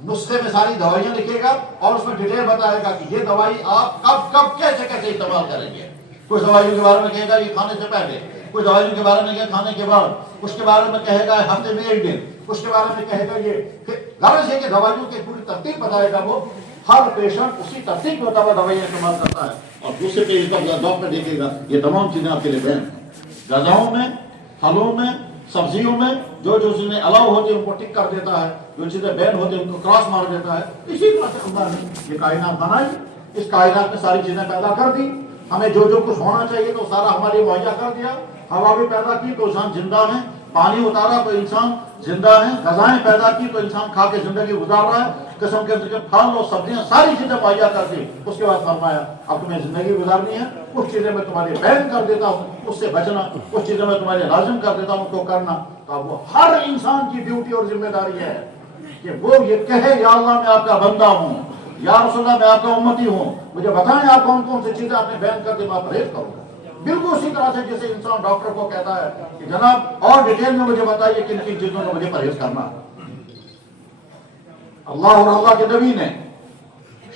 نسخے میں ساری دوائیاں لکھے گا اور اس میں ڈیٹیل بتائے گا کہ یہ دوائی آپ کب کیسے استعمال کریں گے. کچھ دوائیوں کے بارے میں کہے گا یہ کھانے سے پہلے، کچھ دوائیوں کے بارے میں یہ کھانے کے بعد، کچھ کے بارے میں کہے گا ہفتے میں 1 دن، کچھ کے بارے میں کہے گا یہ۔ غرض ہے کہ دوائیوں کی پوری ترتیب بتائے گا وہ، ہر پیشنٹ اسی ترتیب میں ہوتا دوائیاں استعمال کرتا ہے، اور دوسرے پیج کا ڈاکٹر دیکھے گا۔ یہ تمام چیزیں آپ کے لیے بین ہیں۔ غذاؤں میں، پھلوں میں، سبزیوں میں جو چیزیں الاؤ ہوتی ہیں ان کو ٹک کر دیتا ہے، جو چیزیں بین ہوتی ہیں ان کو کراس مار دیتا ہے۔ اسی طرح سے اللہ نے یہ کائنات بنائی، اس کائنات میں ساری چیزیں پیدا کر دی، ہمیں جو کچھ ہونا چاہیے تو سارا ہمارے مہیا کر دیا۔ ہوا بھی پیدا کی تو انسان زندہ ہے، پانی اتارا تو انسان زندہ ہے، غذائیں پیدا کی تو انسان کھا کے زندگی گزار رہا ہے، قسم کے پھل اور سبزیاں ساری چیزیں مہیا کر دی۔ اس کے بعد فرمایا اب تمہیں زندگی گزارنی ہے، کچھ چیزیں میں تمہارے بیان کر دیتا ہوں اس سے بچنا، کچھ چیزیں میں تمہارے لازم کر دیتا ہوں کو کرنا۔ تو وہ ہر انسان کی ڈیوٹی اور ذمہ داری ہے کہ وہ یہ کہے یا اللہ میں آپ کا بندہ ہوں، یا رسول اللہ میں آپ کا امتی ہوں، مجھے بتائیں آپ کون کون سی چیزیں آپ نے بیان کر دی، میں پرہیز کروں گا۔ بالکل اسی طرح سے جیسے انسان ڈاکٹر کو کہتا ہے کہ جناب اور ڈیٹیل میں مجھے بتائیے کن کن چیزوں میں مجھے پرہیز کرنا ہے۔ اللہ اور اللہ کے نبی نے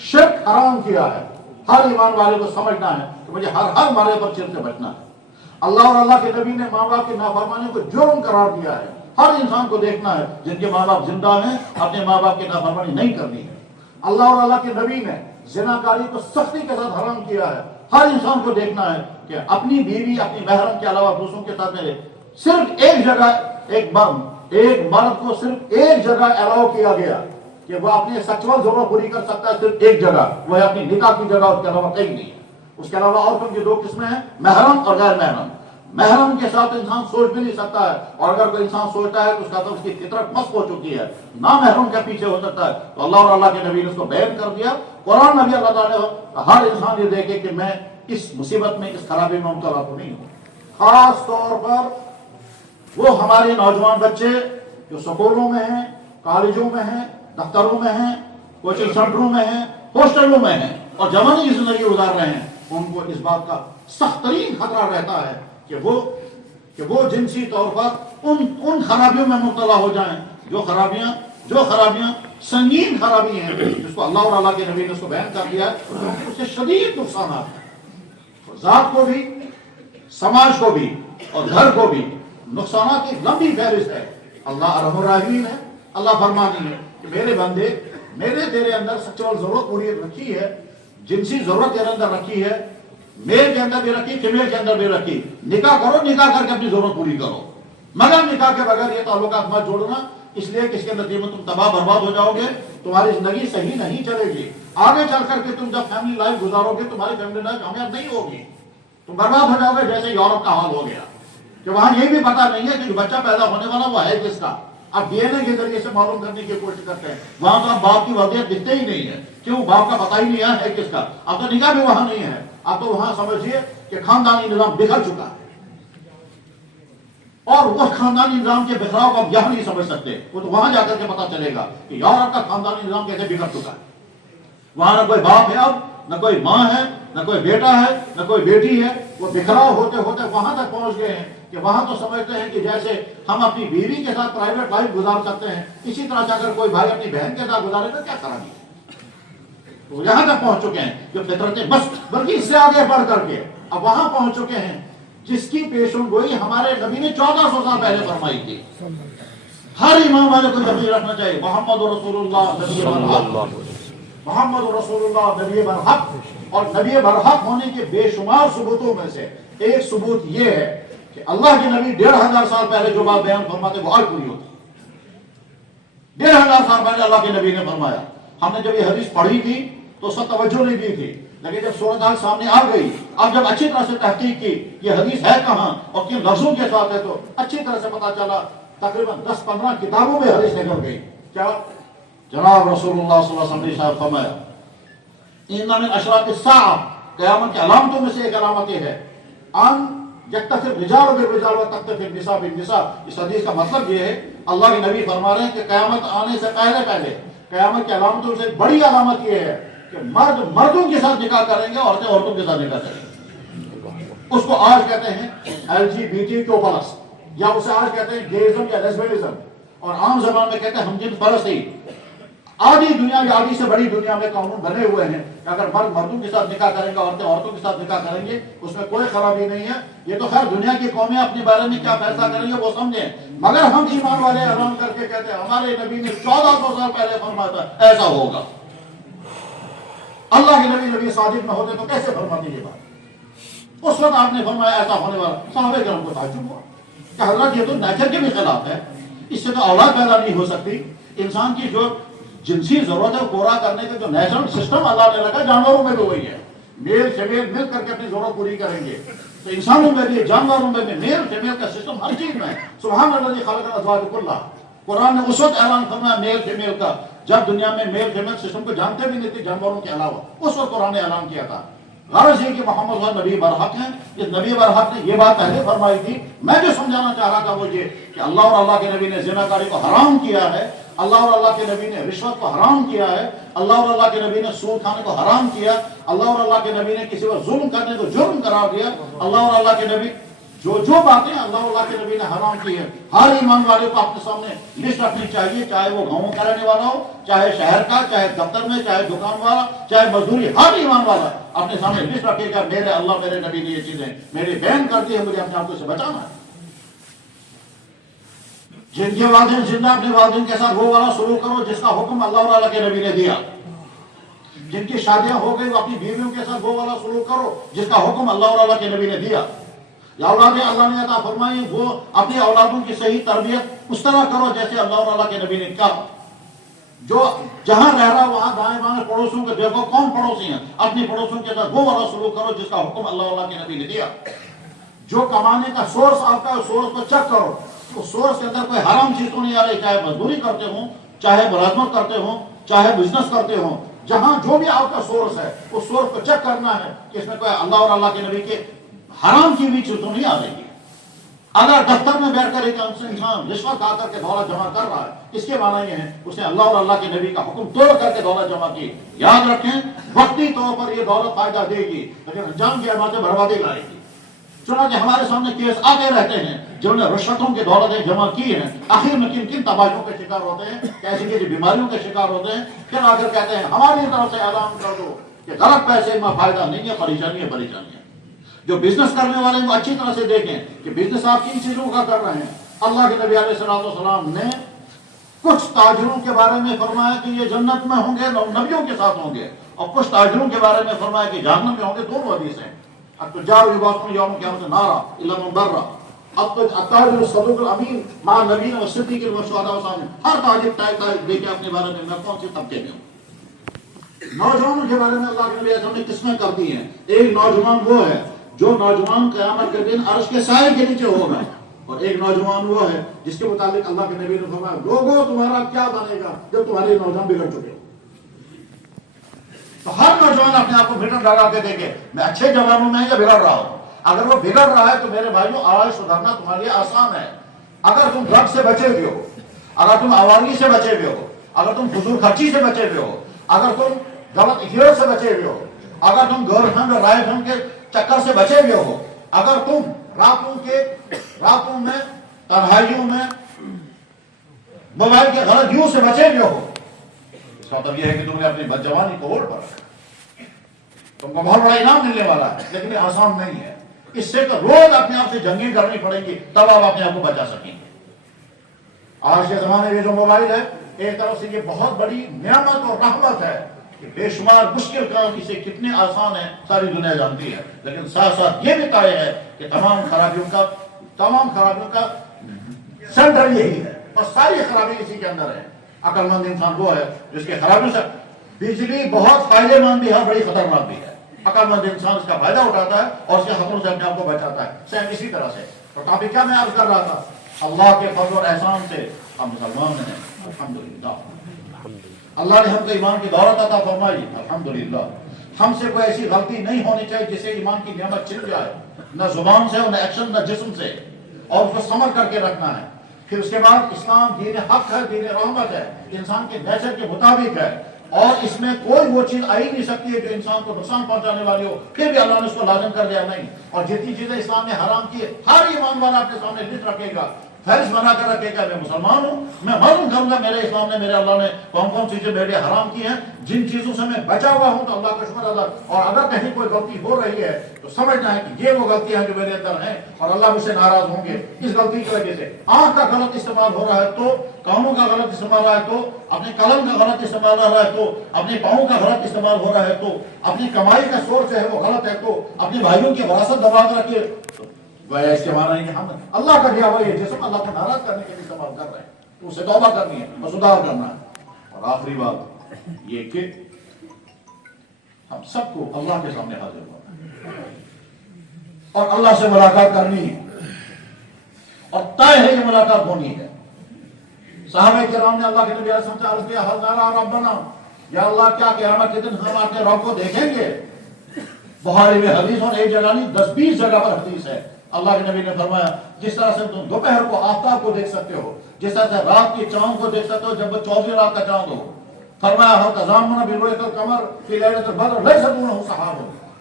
شرک حرام کیا ہے، ہر ایمان والے کو سمجھنا ہے کہ مجھے ہر مرے پر شرک سے بچنا ہے۔ اللہ اور اللہ کے نبی نے ماں باپ کی نافرمانی کو جرم قرار دیا ہے، ہر انسان کو دیکھنا ہے جن کے ماں باپ زندہ ہیں اپنے ماں باپ کی نافرمانی نہیں کرنی ہے۔ اللہ اور اللہ کے نبی نے زناکاری کو سختی کے ساتھ حرام کیا ہے، ہر انسان کو دیکھنا ہے کہ اپنی بیوی اپنی محرم کے علاوہ دوسروں کے ساتھ میں صرف ایک جگہ ایک مرد کو صرف ایک جگہ الاؤ کیا گیا کہ وہ اپنی سیکسول ضرورت پوری کر سکتا ہے، صرف ایک جگہ، وہ ہے اپنی نکاح کی جگہ، اس کے علاوہ کہیں نہیں ہے۔ اس کے علاوہ عورتوں کی 2 قسمیں ہیں، محرم اور غیر محرم۔ محرم کے ساتھ انسان سوچ بھی نہیں سکتا ہے، اور اگر کوئی انسان سوچتا ہے تو اس کا تو اس کی فطرت مست ہو چکی ہے، نامحرم کے پیچھے ہو سکتا ہے۔ تو اللہ اور اللہ کے نبی نے اس کو بیان کر دیا۔ قرآن نبی اللہ تعالیٰ نے ہر انسان یہ دیکھے کہ میں اس مصیبت میں اس خرابی میں مبتلا تو نہیں ہوں۔ خاص طور پر وہ ہمارے نوجوان بچے جو سکولوں میں ہیں، کالجوں میں ہیں، دفتروں میں ہیں، کوچنگ سینٹروں میں ہیں، ہاسٹلوں میں ہیں اور جوانی کی زندگی گزار رہے ہیں، ان کو اس بات کا سخت ترین خطرہ رہتا ہے کہ وہ جنسی طور پر ان خرابیوں میں مبتلا ہو جائیں جو خرابیاں سنگین خرابی ہیں، جس کو اللہ اور اللہ کے نبی نے اس کو بیان کر دیا ہے، اس سے شدید نقصانات ہیں، ذات کو بھی، سماج کو بھی اور گھر کو بھی۔ نقصانات کی لمبی فہرست ہے۔ اللہ ارحم الراحمین ہے، اللہ فرماتی ہے کہ میرے بندے، میرے تیرے اندر سیکسول ضرورت پوری رکھی ہے، جنسی ضرورت تیرے اندر رکھی ہے، میل کے اندر بھی رکھی، فیمیل کے اندر بھی رکھی، نکاح کرو، نکاح کر کے اپنی ضرورت پوری کرو، مگر نکاح کے بغیر یہ تعلقات مت جوڑنا، اس لیے کہ اس کے نتیجے میں تم تباہ برباد ہو جاؤ گے، تمہاری زندگی صحیح نہیں چلے گی، آگے چل کر کے تم جب فیملی لائف گزارو گے تمہاری فیملی لائف کامیاب نہیں ہوگی، تم برباد ہو جاؤ گے جیسے یورپ کا حال ہو گیا کہ وہاں یہ بھی پتا نہیں ہے کہ بچہ پیدا ہونے والا وہ ہے کس کا، اب ڈی این اے کے ذریعے سے معلوم کرنے کی کوشش کرتے ہیں، وہاں تو اب باپ کی وضعیت دکھتے ہی نہیں ہے، کیوں؟ باپ کا پتہ ہی نہیں ہے کس کا، اب تو نکاح بھی وہاں نہیں ہے، اب تو وہاں سمجھیے کہ خاندانی نظام بکھر چکا ہے، اور اس خاندانی نظام کے بکھراؤ کو اب یہاں نہیں سمجھ سکتے، وہ تو وہاں جا کر کے پتا چلے گا کہ یورپ کا خاندانی نظام کیسے بگڑ چکا ہے، وہاں نہ کوئی باپ ہے، اب نہ کوئی ماں ہے، نہ کوئی بیٹا ہے، نہ کوئی بیٹی ہے، وہ بکھراؤ ہوتے ہوتے وہاں تک پہنچ گئے ہیں کہ وہاں تو سمجھتے ہیں کہ جیسے ہم اپنی بیوی کے ساتھ پرائیویٹ لائف گزار سکتے ہیں، اسی طرح سے اگر کوئی بھائی اپنی بہن کے ساتھ گزارے تو کیا خرابی ہے، وہ یہاں تک پہنچ چکے ہیں جو فطرتیں بس، بلکہ اس سے آگے بڑھ کر کے اب وہاں پہنچ چکے ہیں جس کی پیشن گوئی ہمارے نبی نے 1400 سال پہلے فرمائی تھی۔ ہر امام والے کو یقین رکھنا چاہیے محمد رسول اللہ نبی برحق، محمد رسول اللہ نبی برحق، اور نبی برحق ہونے کے بے شمار ثبوتوں میں سے ایک ثبوت یہ ہے کہ اللہ کے نبی 1500 سال پہلے جو بات بیان فرماتے وہ آج پوری ہوتی، 1500 سال پہلے اللہ کے نبی نے فرمایا۔ ہم نے جب یہ حدیث پڑھی تھی تو اس وقت توجہ نہیں دی تھی، لیکن جب صورتحال سامنے آ گئی، اب جب اچھی طرح سے تحقیق کی یہ حدیث ہے کہاں اور کن لفظوں کے ساتھ ہے، تو اچھی طرح سے پتا چلا، تقریباً 10-15 کتابوں میں حدیث نکل گئی۔ کیا جناب رسول اللہ صلی اللہ علیہ وسلم نے صاحب فرمایا ان من اشراط الساعہ، قیامت کی علامتوں میں سے ایک علامت یہ ہے ان یکتفی الرجال بالرجال وتکتفی النساء بالنساء۔ اس حدیث کا مطلب یہ ہے اللہ کے نبی فرما رہے ہیں کہ قیامت آنے سے پہلے قیامت کی علامتوں سے بڑی علامت یہ ہے کہ مرد مردوں کے ساتھ نکاح کریں گے، عورتیں عورتوں کے ساتھ نکاح کریں گے۔ اس کو آج کہتے ہیں LGBTQ+، یا اسے آج کہتے ہیں گیزم یا لیسبینزم، اور عام زبان میں کہتے ہیں ہم جنس پرستی۔ آدھی دنیا یا آدھی سے بڑی دنیا میں قانون بنے ہوئے ہیں کہ اگر مرد مردوں کے ساتھ نکاح کریں گے، عورتیں عورتوں کے ساتھ نکاح کریں گے، اس میں کوئی خرابی نہیں ہے. یہ تو خیر دنیا کی قومیں اپنے بارے میں کیا فیصلہ کریں گے وہ سمجھیں، مگر ہم ایمان والے اعلان کر کے کہتے ہیں ہمارے نبی نے 1400 سال پہلے فرمایا تھا ایسا ہوگا. اللہ کے نبی صادق نہ ہوتے تو کیسے فرماتے یہ بات؟ اس وقت آپ نے فرمایا ایسا ہونے والا. صحابہ کرام کو تعجب ہوا کہ حضرت یہ تو نیچر کے بھی خلاف ہے، اس سے تو اولاد پیدا نہیں ہو سکتی. انسان کی جو جنسی ضرورت ہے پورا کرنے کا جو نیچرل سسٹم اللہ نے رکھا جانوروں میں بھی وہی ہے. میل فیمیل مل کر کے اپنی ضرورت پوری کریں گے. تو انسانوں میں بھی جانوروں میں بھی میل فیمیل کا سسٹم ہر چیز میں ہے. سبحان اللہ خلق الازواج کلھا. قرآن نے اس وقت اعلان فرمایا میل فیمیل کا جب دنیا میں میل فیمیل سسٹم کو جانتے بھی نہیں تھے جانوروں کے علاوہ. اس وقت قرآن نے اعلان کیا تھا. غرض یہ کہ محمد صلی اللہ علیہ وسلم نبی برحق ہیں. اس نبی برحق نے یہ بات پہلے فرمائی تھی. میں جو سمجھانا چاہ رہا تھا وہ یہ کہ اللہ اور اللہ کے نبی نے زناکاری کو حرام کیا ہے، اللہ اور اللہ کے نبی نے رشوت کو حرام کیا ہے، اللہ اور اللہ کے نبی نے سود کھانے کو حرام کیا، اللہ اور اللہ کے نبی نے کسی پر ظلم کرنے کو جرم قرار دیا. اللہ اور اللہ کے نبی جو باتیں اللہ اور اللہ کے نبی نے حرام کی ہے، ہر ایمان والے کو اپنے سامنے لسٹ رکھنی چاہیے، چاہے وہ گاؤں کا رہنے والا ہو، چاہے شہر کا، چاہے دفتر میں، چاہے دکان والا، چاہے مزدوری، ہر ایمان والا اپنے سامنے لسٹ رکھے گا میرے اللہ میرے نبی نے یہ چیزیں میری بین کر دی ہے، مجھے اپنے آپ کو سے بچانا ہے. جن کے والدین زندہ اپنے والدین کے ساتھ وہ والا سلوک کرو جس کا حکم اللہ اور اللہ کے نبی نے دیا. جن کی شادیاں ہو گئی وہ اپنی بیویوں کے ساتھ وہ والا سلوک کرو جس کا حکم اللہ اور اللہ کے نبی نے دیا. یا اولادیں اللہ نے عطا فرمائی وہ اپنی اولادوں کی صحیح تربیت اس طرح کرو جیسے اللہ اور اللہ کے نبی نے کہا. جو جہاں رہ رہا وہاں دائیں بائیں پڑوسوں کو دیکھو کون پڑوسی ہیں، اپنی پڑوسوں کے ساتھ وہ والا سلوک کرو جس کا حکم اللہ اور اللہ کے نبی نے دیا. جو کمانے کا سورس آپ کا سورس کو چیک کرو، اس سورس کے اندر کوئی حرام چیز تو نہیں آ رہی، چاہے مزدوری کرتے ہوں، چاہے ملازمت کرتے ہوں، چاہے بزنس کرتے ہوں. جہاں جو بھی آپ کا سورس ہے اس سورس کو چیک کرنا ہے کہ اس میں کوئی اللہ اور اللہ کے نبی کے حرام کی بھی چیز تو نہیں آ رہی ہے. اگر دفتر میں بیٹھ کر ایک انسان رشوت کھا کر کے دولت جمع کر رہا ہے، اس کے معنی یہ ہے اس نے اللہ اور اللہ کے نبی کا حکم توڑ کر کے دولت جمع کی. یاد رکھیں وقتی طور پر یہ دولت فائدہ دے گی لیکن انجام کی عمارتیں بربادی لائے گی. چنانچہ ہمارے سامنے کیس آتے رہتے ہیں جنہوں نے رشوتوں کی دولتیں جمع کی ہیں، آخر میں کن کن تباہیوں کے شکار ہوتے ہیں، کیسی کیسی بیماریوں کے شکار ہوتے ہیں. پھر آ کر کہتے ہیں ہماری طرف سے اعلان کر دو کہ غلط پیسے میں فائدہ نہیں ہے، پریشانی ہے پریشانی ہے. جو بزنس کرنے والے وہ اچھی طرح سے دیکھیں کہ بزنس آپ کن چیزوں کا کر رہے ہیں. اللہ کے نبی علیہ السلام نے کچھ تاجروں کے بارے میں فرمایا کہ یہ جنت میں ہوں گے، نبیوں کے ساتھ ہوں گے، اور کچھ تاجروں کے بارے میں فرمایا کہ جہنم میں ہوں گے. دونوں حدیث ہیں. التجار یباعون یوم القیامۃ نارا الا من بر. التاجر الصدوق الامین مع النبیین والصدیقین والشہداء والصالحین. ہر تاجر ٹائپ دیکھے اپنے بارے میں کون سے طبقے میں ہوں. نوجوانوں کے بارے میں اللہ کے نبی نے قسمیں کر دی ہیں. ایک نوجوان وہ ہے جو نوجوان قیامت کے دن عرش کے سائے کے نیچے ہوگا، اور ایک نوجوان وہ ہے جس کے متعلق اللہ کے نبی نے فرمایا لوگوں تمہارا کیا بنے گا جب تمہارے نوجوان بگڑ چکے. تو ہر نوجوان اپنے آپ کو میٹر لگا کے دیکھے میں اچھے جوانوں میں یا بگڑ رہا ہوں. اگر وہ بگڑ رہا ہے تو میرے بھائیوں آج سدھارنا تمہارے لیے آسان ہے. اگر تم ڈرگ سے بچے ہوئے ہو، اگر تم آوارگی سے بچے ہوئے ہو، اگر تم فضول خرچی سے بچے ہوئے ہو، اگر تم غلط افیئر سے بچے ہوئے ہو، اگر تم گرل فرینڈ اور رائے فرینڈ کے چکر سے بچے ہوئے ہو، اگر تم راتوں میں تنہائیوں میں موبائل کے غلط یوز سے بچے ہوئے ہو، اس کا مطلب یہ ہے کہ تم نے اپنی بدجوانی کو ووٹ پر تم کو بہت بڑا انعام ملنے والا ہے، لیکن یہ آسان نہیں ہے. اس سے تو روز اپنے آپ سے جنگیں کرنی پڑیں گی تب آپ اپنے آپ کو بچا سکیں گے. آج کے زمانے میں جو موبائل ہے ایک طرف سے یہ بہت بڑی نعمت اور رحمت ہے کہ بے شمار مشکل کام اسے کتنے آسان ہیں ساری دنیا جانتی ہے، لیکن ساتھ ساتھ یہ بھی طے ہے کہ تمام خرابیوں کا سینٹر یہی ہے اور ساری خرابی اسی کے اندر ہے. عقل مند انسان وہ ہے جس کے خرابیوں سے بجلی بہت فائدے مند بھی ہے، بڑی خطرناک بھی ہے. عقل مند انسان اس کا فائدہ اٹھاتا ہے اور اس کے خطروں سے اپنے آپ کو بچاتا ہے. سیم اسی طرح سے تو ٹاپک کیا میں عرض کر رہا تھا، اللہ کے فضل اور احسان سے ہم مسلمان ہیں الحمدللہ. اللہ نے ہم کو ایمان کی دولت عطا فرمائی الحمدللہ. ہم سے کوئی ایسی غلطی نہیں ہونی چاہیے جسے ایمان کی نعمت چھن جائے، نہ زبان سے نہ ایکشن نہ جسم سے، اور اس کو سمجھ کر کے رکھنا ہے. پھر اس کے بعد اسلام دین حق ہے، دین رحمت ہے، انسان کے نیچر کے مطابق ہے، اور اس میں کوئی وہ چیز آ ہی نہیں سکتی ہے جو انسان کو نقصان پہنچانے والی ہو. پھر بھی اللہ نے اس کو لازم کر دیا نہیں. اور جتنی چیزیں اسلام نے حرام کی ہے ہر ایمان والا اپنے سامنے لسٹ رکھے گا فہرست بنا کر رکھے کہ میں مسلمان ہوں، میں معلوم کروں گا میرے اسلام نے، میرے اللہ نے کون کون سی چیزیں میرے حرام کی ہیں، جن چیزوں سے میں بچا ہوا ہوں تو اللہ کا شکر ادا. اور اگر کہیں کوئی غلطی ہو رہی ہے تو سمجھنا ہے کہ یہ وہ غلطیاں ہیں جو میرے اندر ہیں اور اللہ مجھ سے ناراض ہوں گے اس غلطی کی وجہ سے. آنکھ کا غلط استعمال ہو رہا ہے تو، کانوں کا غلط استعمال ہو رہا ہے تو، اپنے قلم کا غلط استعمال ہو رہا ہے تو، اپنے پاؤں کا غلط استعمال ہو رہا ہے تو، اپنی کمائی کا سورس ہے وہ غلط ہے تو، اپنے بھائیوں کی وراثت دبا کر رکھے گویا اس کے معنی ہے کہ ہم اللہ کا دیا ہوا یہ جسم اللہ کو ناراض کرنے کے لیے استعمال کر رہے ہیں، تو اسے توبہ کرنی ہے اور سدھار کرنا ہے. اور آخری بات یہ کہ ہم سب کو اللہ کے سامنے حاضر ہونا ہے اور اللہ سے ملاقات کرنی ہے اور طے ہے یہ ملاقات ہونی ہے. صحابہ کرام نے اللہ کے نبی علیہ السلام سے عرض کیا، حل نرا ربنا، یا اللہ کیا قیامت کے دن ہم اپنے رب کو دیکھیں گے؟ بخاری میں حدیث، اور ایک جگہ نہیں 10-20 جگہ پر حدیث ہے. اللہ کے نبی نے فرمایا جس طرح سے تم دوپہر کو آفتاب کو دیکھ سکتے ہو، جس طرح سے رات کی چاند کو دیکھ سکتے ہو جب وہ 24 رات کا چاند ہو. فرمایا ہو تزامن برؤیت القمر فی لیلۃ البدر لیس دونہ سحاب.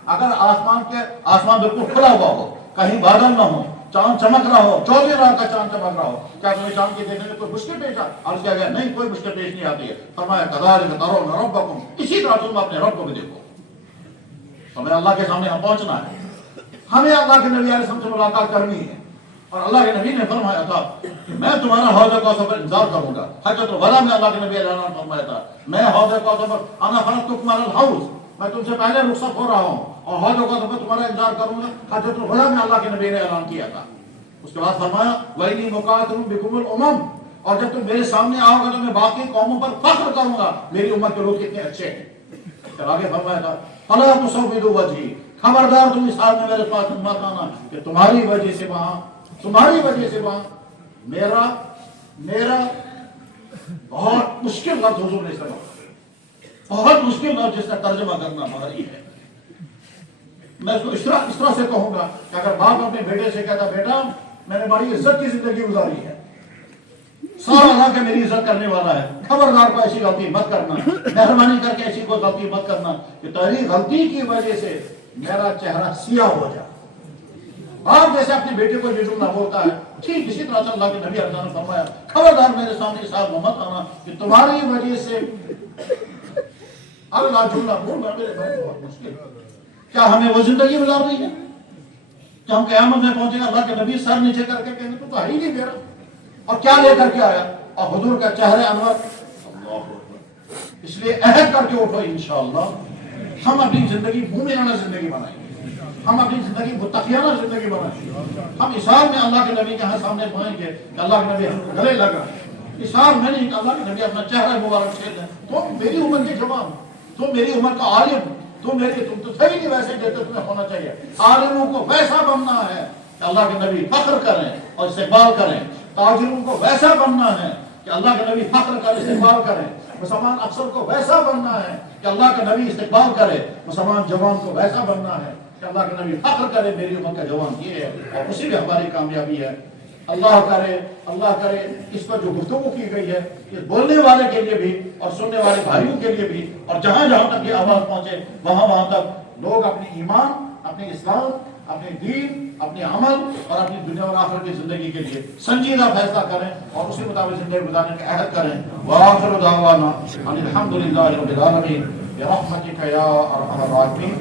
اگر آسمان بالکل کھلا ہوا ہو، کہیں بادل نہ ہو، چاند چمک رہا ہو، 24 رات کا چاند چمک رہا ہو، کیا تمہیں چاند کی دیکھنے میں کوئی مشکل پیش عرض کیا گیا نہیں، کوئی مشکل پیش نہیں آتی ہے. فرمایا کذالک ترون ربکم، اسی طرح تم اپنے رب کو بھی دیکھو. ہمیں اللہ کے سامنے ہم پہنچنا ہے، ہمیں اللہ کے نبی علیہ السلام سے ملاقات کرنی ہے. اور اللہ کے نبی نے فرمایا تھا کہ میں تمہارا حوض کوثر پر انتظار کروں گا. حجۃ الوداع میں اللہ کے نبی علیہ السلام نے فرمایا تھا میں حوض کوثر پر انا فرضتکم علی الحوض، میں تم سے پہلے رخصت ہو رہا ہوں اور حوض کوثر پر تمہارا انتظار کروں گا. حجۃ الوداع میں اللہ کے نبی نے اعلان کیا تھا. اس کے بعد فرمایا وَإِنِّي مُقَاتِلٌ بِكُمُ الْأُمَمَ، اور جب تم میرے سامنے آؤ گے تو میں باقی قوموں پر فخر کروں گا میری امت کے لوگ کتنے اچھے ہیں. پھر آگے فرمایا تھا فَلَا تُسَوِّدُوا وَجْهِي، خبردار تم اس حال میں میرے پاس مت آنا کہ تمہاری وجہ سے وہاں میرا بہت مشکل لفظ حضور نے استعمال کیا، بہت مشکل لفظ جس کا ترجمہ کرنا بھاری ہے. میں اس کو اس طرح سے کہوں گا کہ اگر باپ اپنے بیٹے سے کہتا بیٹا میں نے بڑی عزت کی زندگی گزاری ہے، سارا اللہ کے میری عزت کرنے والا ہے، خبردار کو ایسی غلطی مت کرنا، مہربانی کر کے ایسی کوئی غلطی مت کرنا کہ تیری غلطی کی وجہ سے میرا چہرہ سیاہ ہو جائے. آپ جیسے اپنے بیٹے کو یہ جملہ بولتا ہے، ٹھیک اسی طرح سے اللہ کے نبی علیہ السلام نے فرمایا خبردار میرے سامنے صاحب مت آنا کہ تمہاری وجہ سے. اللہ جملہ بولنا میرے بھائی بہت مشکل. کیا ہمیں وہ زندگی گزار رہی ہے کہ ہم قیامت میں پہنچے گا اللہ کے نبی سر نیچے کر کے کہیں تو ہے ہی نہیں میرا، اور کیا لے کر کے آیا اور حضور کا چہرے انور. اس لیے عہد کر کے اٹھو انشاءاللہ ہم اپنی زندگی مومنانہ زندگی بنائیں گے، ہم اپنی زندگی متقیانہ زندگی بنائیں گے. ہم اس حال میں اللہ کے نبی کے سامنے پائیں گے کہ اللہ کے نبی ہم کو گلے لگ رہے ہیں. اس حال میں نہیں کہ اللہ کے نبی اپنا چہرہ مبارک چھیڑ دیں. تم میری عمر کے جوان، تم میری عمر کا عالم، تم تو صحیح نہیں ویسے جیسے تمہیں ہونا چاہیے. عالموں کو ویسا بننا ہے کہ اللہ کے نبی فخر کریں اور استقبال کریں. تاجروں کو ویسا بننا ہے کہ اللہ کے نبی فخر کرے استقبال کریں. مسلمان افسر کو ویسا بننا ہے کہ اللہ کا نبی استقبال کرے. مسلمان جوان کو ویسا بننا ہے کہ اللہ کے نبی فخر کرے میری امت کا جوان یہ ہے، اور اسی میں ہماری کامیابی ہے. اللہ کرے اس پر جو گفتگو کی گئی ہے یہ بولنے والے کے لیے بھی اور سننے والے بھائیوں کے لیے بھی، اور جہاں جہاں تک یہ آواز پہنچے وہاں تک لوگ اپنی ایمان، اپنے اسلام، اپنے دین، اپنے عمل اور اپنی دنیا اور آخرت کی زندگی کے لیے سنجیدہ فیصلہ کریں اور اسی مطابق زندگی گزارنے کا عہد کریں. وآخر دعوانا ان الحمد للہ رب العالمین برحمتک یا ارحم الراحمین.